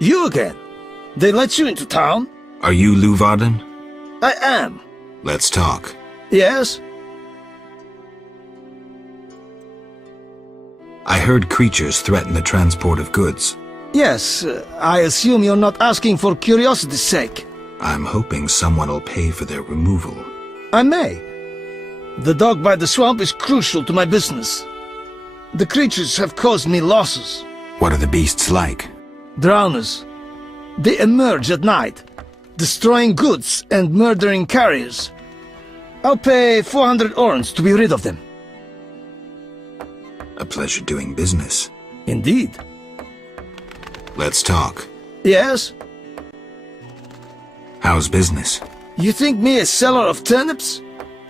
You again? They let you into town? Are you Luvarden? I am. Let's talk. Yes? I heard creatures threaten the transport of goods. Yes, I assume you're not asking for curiosity's sake. I'm hoping someone will pay for their removal. I may. The dog by the swamp is crucial to my business. The creatures have caused me losses. What are the beasts like? Drowners. They emerge at night, destroying goods and murdering carriers. I'll pay 400 orns to be rid of them. A pleasure doing business. Indeed. Let's talk. Yes? How's business? You think me a seller of turnips?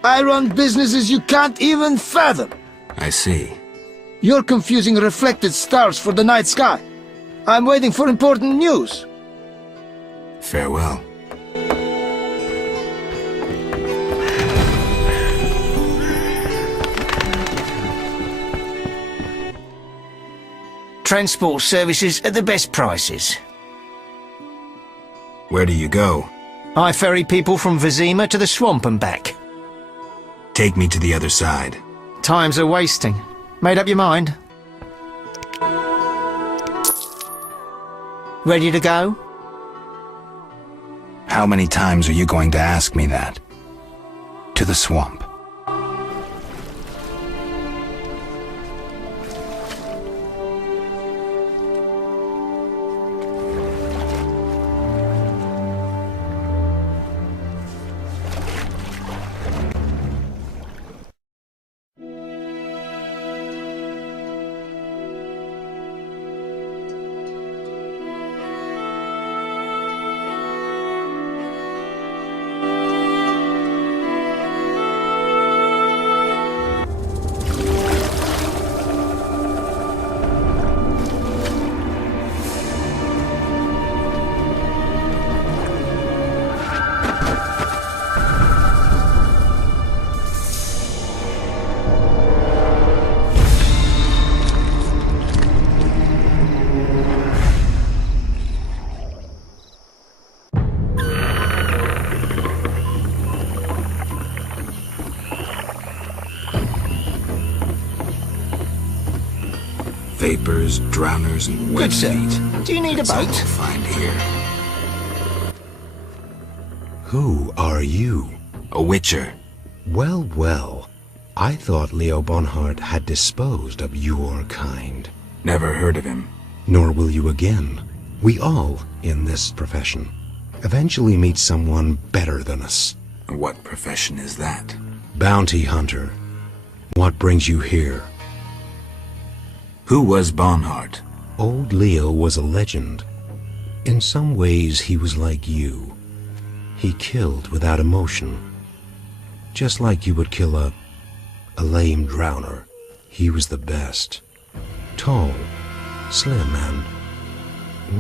I run businesses you can't even fathom. I see. You're confusing reflected stars for the night sky. I'm waiting for important news. Farewell. Transport services at the best prices. Where do you go? I ferry people from Vizima to the swamp and back. Take me to the other side. Times are wasting. Made up your mind? Ready to go? How many times are you going to ask me that? To the swamp. Vapors, drowners, and wet Good sir. feet. Do you need a That's all boat? we'll find here. Who are you? A witcher. Well, well. I thought Leo Bonhart had disposed of your kind. Never heard of him. Nor will you again. We all, in this profession, eventually meet someone better than us. What profession is that? Bounty hunter. What brings you here? Who was Bonhart? Old Leo was a legend. In some ways, he was like you. He killed without emotion. Just like you would kill a lame drowner. He was the best. Tall, slim, and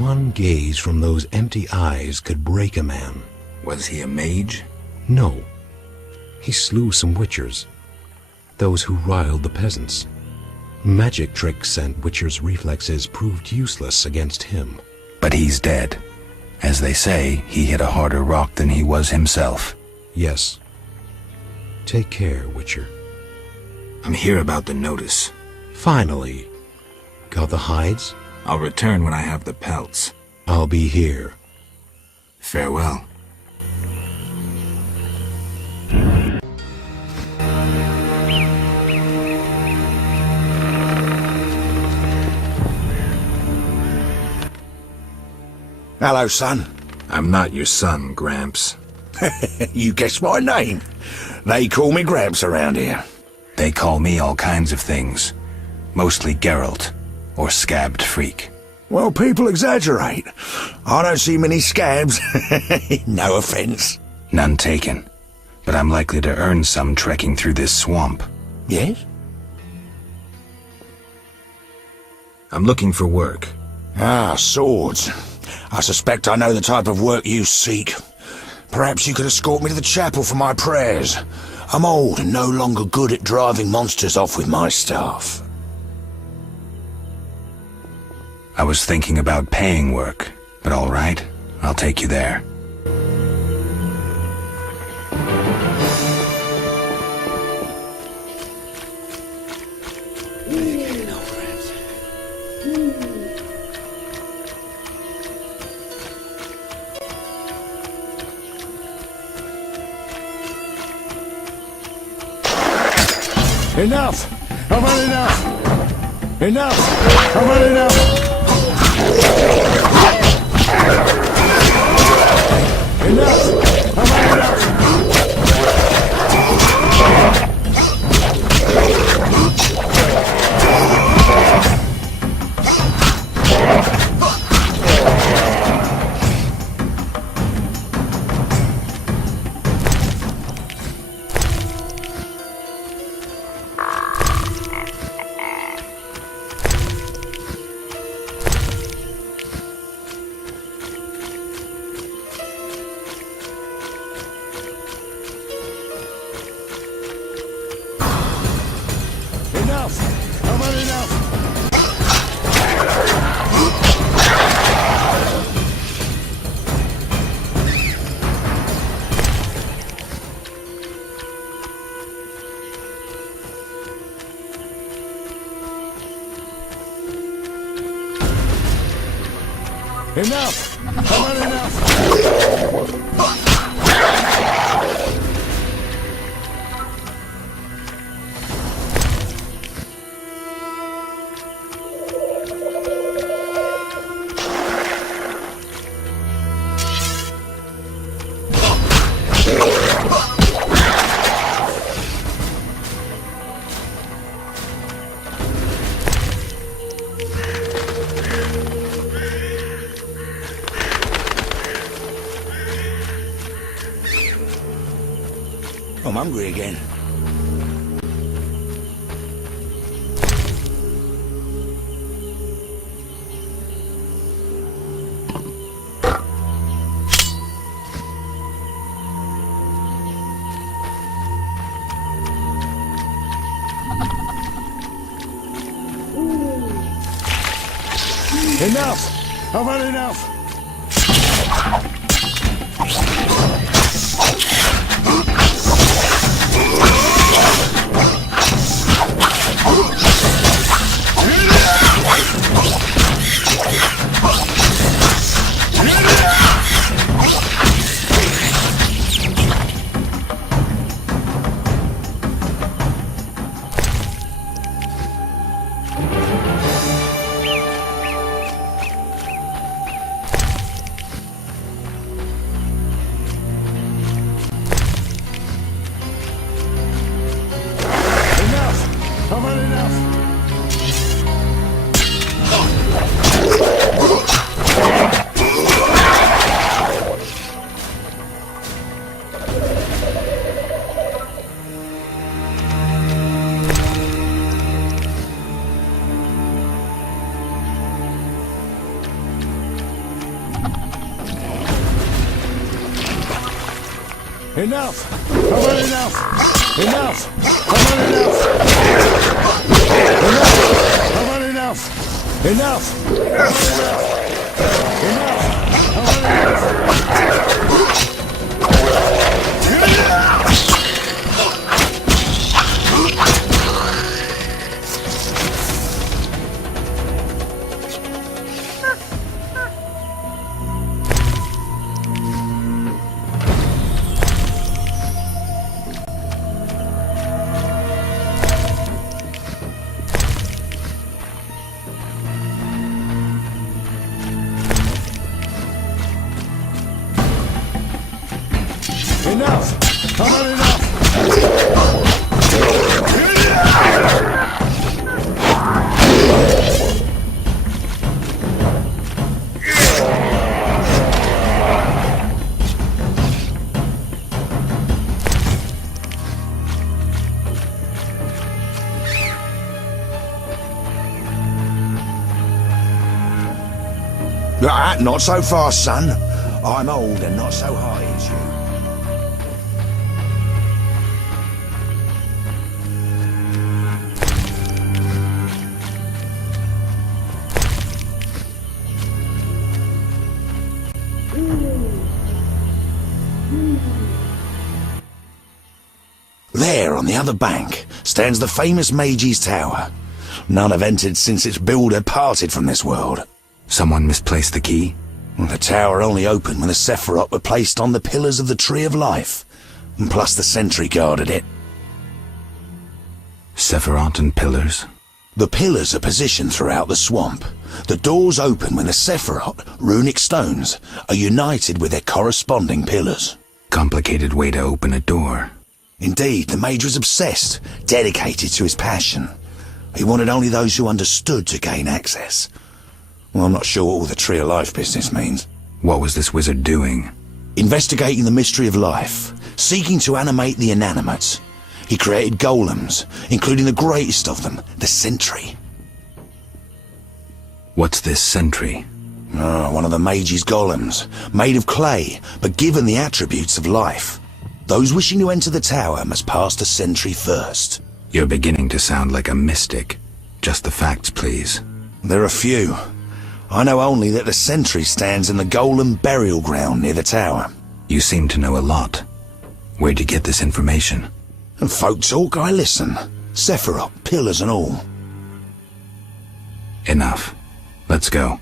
one gaze from those empty eyes could break a man. Was he a mage? No. He slew some witchers. Those who riled the peasants. Magic tricks and witchers' reflexes proved useless against him. But he's dead. As they say, he hit a harder rock than he was himself. Yes. Take care, Witcher. I'm here about the notice. Finally. Got the hides? I'll return when I have the pelts. I'll be here. Farewell. Hello, son. I'm not your son, Gramps. You guessed my name. They call me Gramps around here. They call me all kinds of things. Mostly Geralt, or Scabbed Freak. Well, people exaggerate. I don't see many scabs. No offense. None taken. But I'm likely to earn some trekking through this swamp. Yes? I'm looking for work. Ah, swords. I suspect I know the type of work you seek. Perhaps you could escort me to the chapel for my prayers. I'm old and no longer good at driving monsters off with my staff. I was thinking about paying work, But all right, I'll take you there. Enough! I've had enough! Enough! I've had enough! Enough! I've had enough! Enough! I've had enough! I'm hungry again. Enough! I've had enough! Enough! I've had enough! Enough! I've had enough! Enough! I've had enough! Enough! Enough! I've had enough! I've had enough! Not so fast, son. I'm old and not so high as you. There, on the other bank, stands the famous Mage's Tower. None have entered since its builder parted from this world. Someone misplaced the key? The tower only opened when the Sephiroth were placed on the pillars of the Tree of Life, and plus the sentry guarded it. Sephiroth and pillars? The pillars are positioned throughout the swamp. The doors open when the Sephiroth, runic stones, are united with their corresponding pillars. Complicated way to open a door. Indeed, the Mage was obsessed, dedicated to his passion. He wanted only those who understood to gain access. Well, I'm not sure what all the Tree of Life business means. What was this wizard doing? Investigating the mystery of life, seeking to animate the inanimates. He created golems, including the greatest of them, the Sentry. What's this sentry? One of the Mage's golems, made of clay, but given the attributes of life. Those wishing to enter the tower must pass the sentry first. You're beginning to sound like a mystic. Just the facts, please. There are few. I know only that the sentry stands in the golem burial ground near the tower. You seem to know a lot. Where'd you get this information? And folk talk, I listen. Sephiroth, pillars and all. Enough. Let's go.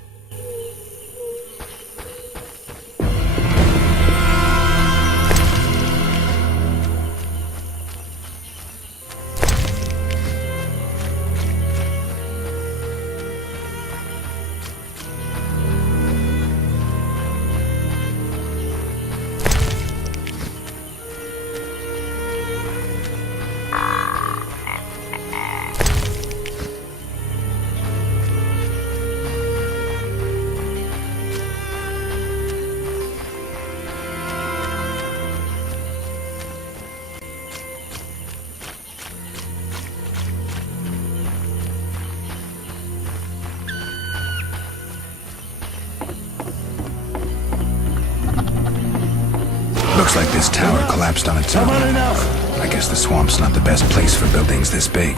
Looks like this tower collapsed on its own. I guess the swamp's not the best place for buildings this big.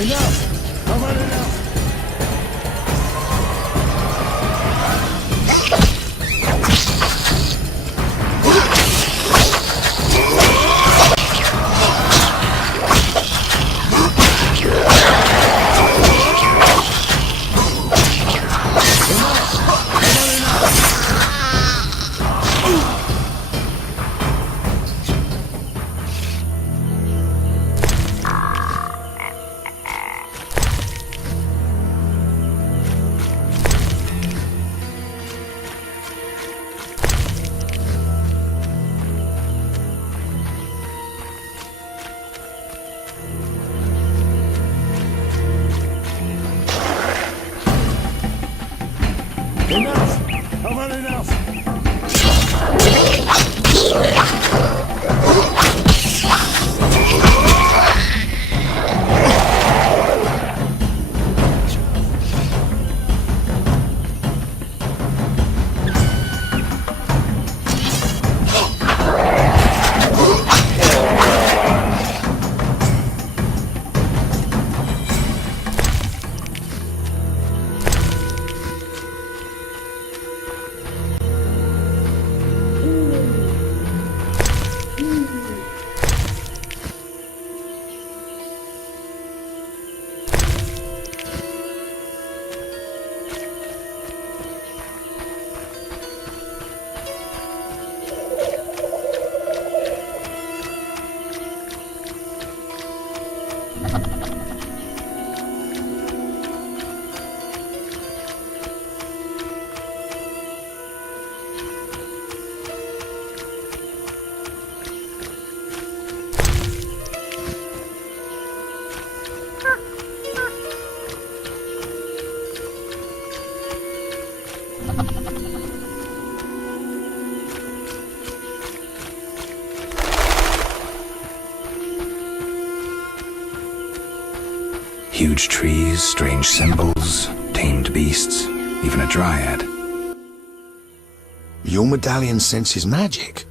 Enough! Come on, enough! Huge trees, strange symbols, tamed beasts, even a dryad. Your medallion senses magic.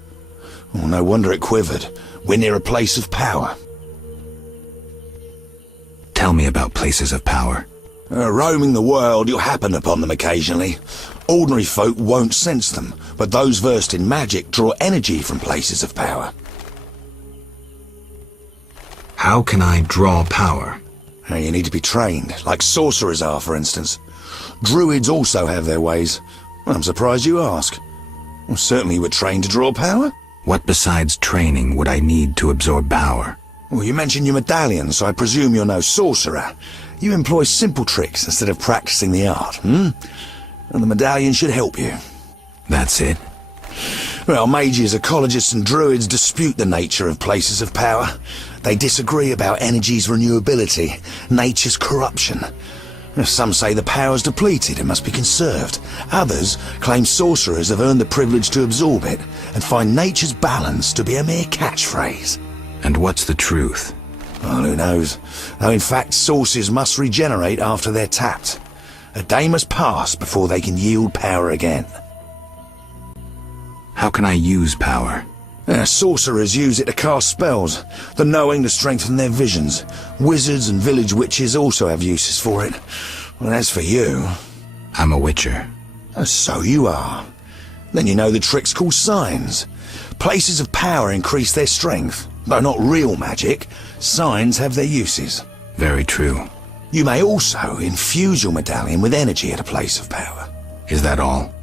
Oh, no wonder it quivered. We're near a place of power. Tell me about places of power. Roaming the world, you'll happen upon them occasionally. Ordinary folk won't sense them, but those versed in magic draw energy from places of power. How can I draw power? You need to be trained, like sorcerers are, for instance. Druids also have their ways. Well, I'm surprised you ask. Well, certainly you were trained to draw power. What besides training would I need to absorb power? Well, you mentioned your medallion, so I presume you're no sorcerer. You employ simple tricks instead of practicing the art, hmm? And the medallion should help you. That's it? Well, mages, ecologists and druids dispute the nature of places of power. They disagree about energy's renewability, nature's corruption. Some say the power's depleted and must be conserved. Others claim sorcerers have earned the privilege to absorb it and find nature's balance to be a mere catchphrase. And what's the truth? Well, who knows? Though in fact sources must regenerate after they're tapped. A day must pass before they can yield power again. How can I use power? Sorcerers use it to cast spells, the knowing to strengthen their visions. Wizards and village witches also have uses for it. Well, as for you... I'm a witcher. So you are. Then you know the tricks called signs. Places of power increase their strength. Though not real magic, signs have their uses. Very true. You may also infuse your medallion with energy at a place of power. Is that all?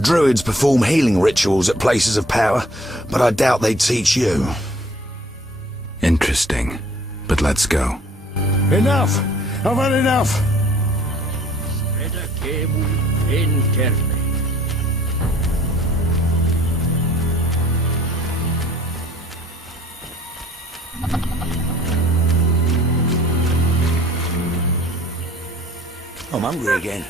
Druids perform healing rituals at places of power, but I doubt they'd teach you. Interesting. But let's go. Enough! I've had enough! I'm hungry again.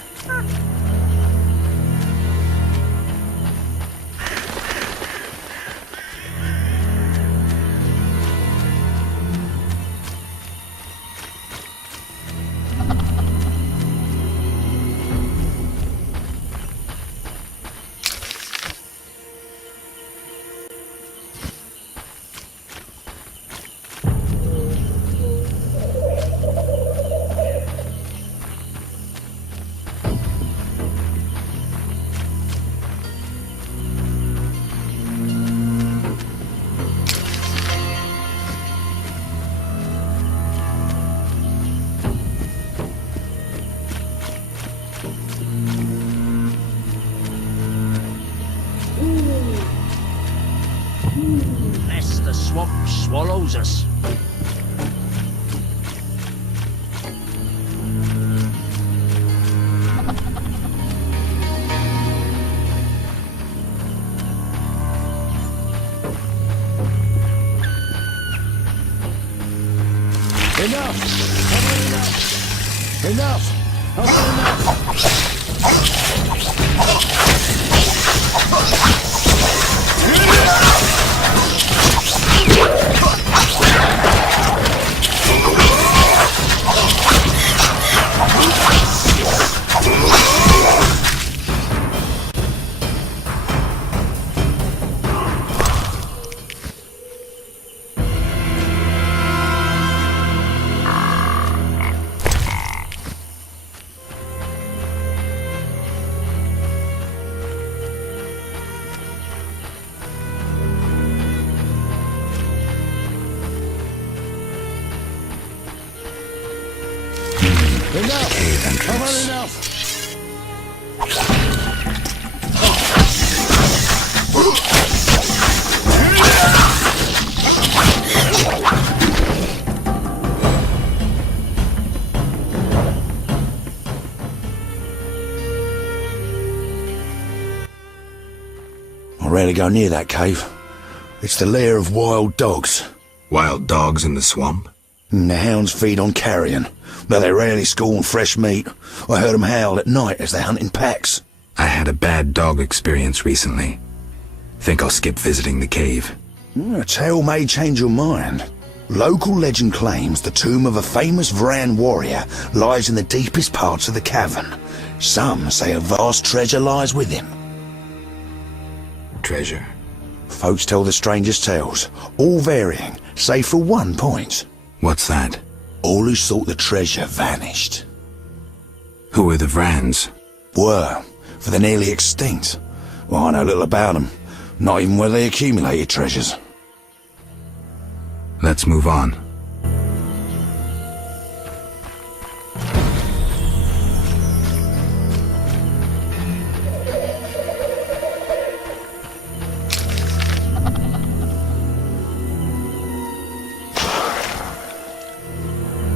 Unless the swamp swallows us. Enough! I've had enough! Enough! I've had enough! Cave I've had entrance. enough! I rarely go near that cave. It's the lair of wild dogs. Wild dogs in the swamp? And the hounds feed on carrion, though they rarely scorn fresh meat. I heard them howl at night as they hunt in packs. I had a bad dog experience recently. Think I'll skip visiting the cave. A tale may change your mind. Local legend claims the tomb of a famous Vran warrior lies in the deepest parts of the cavern. Some say a vast treasure lies within. Treasure? Folks tell the strangest tales, all varying, save for one point. What's that? All who sought the treasure vanished. Who are the Vrans? Were, for they're nearly extinct. Well, I know little about them. Not even where they accumulated treasures. Let's move on.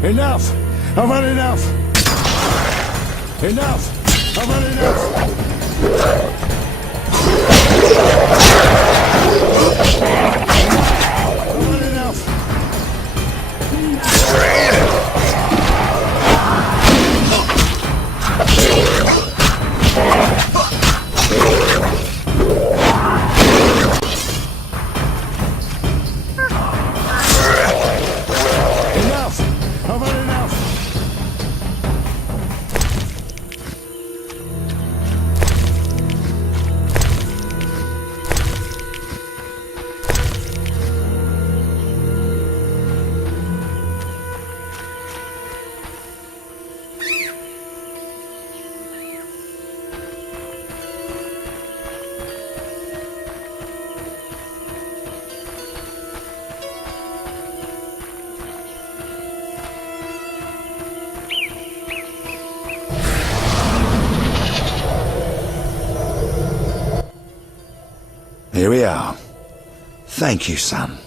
Enough! I've had enough! Enough! I've had enough! Here we are. Thank you, son.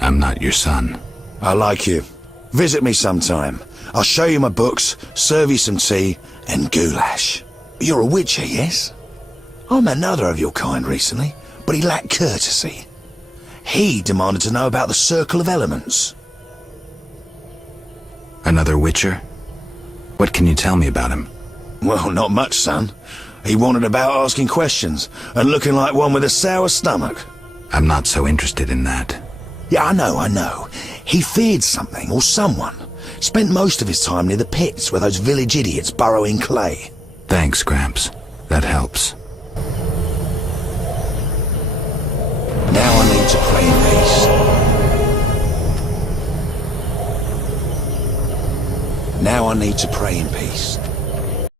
I'm not your son. I like you. Visit me sometime. I'll show you my books, serve you some tea, and goulash. You're a witcher, yes? I met another of your kind recently, but he lacked courtesy. He demanded to know about the Circle of Elements. Another Witcher? What can you tell me about him? Well, not much, son. He wanted about asking questions, and looking like one with a sour stomach. I'm not so interested in that. Yeah, I know. He feared something, or someone. Spent most of his time near the pits where those village idiots burrow in clay. Thanks, Gramps. That helps. Now I need to pray in peace. Now I need to pray in peace.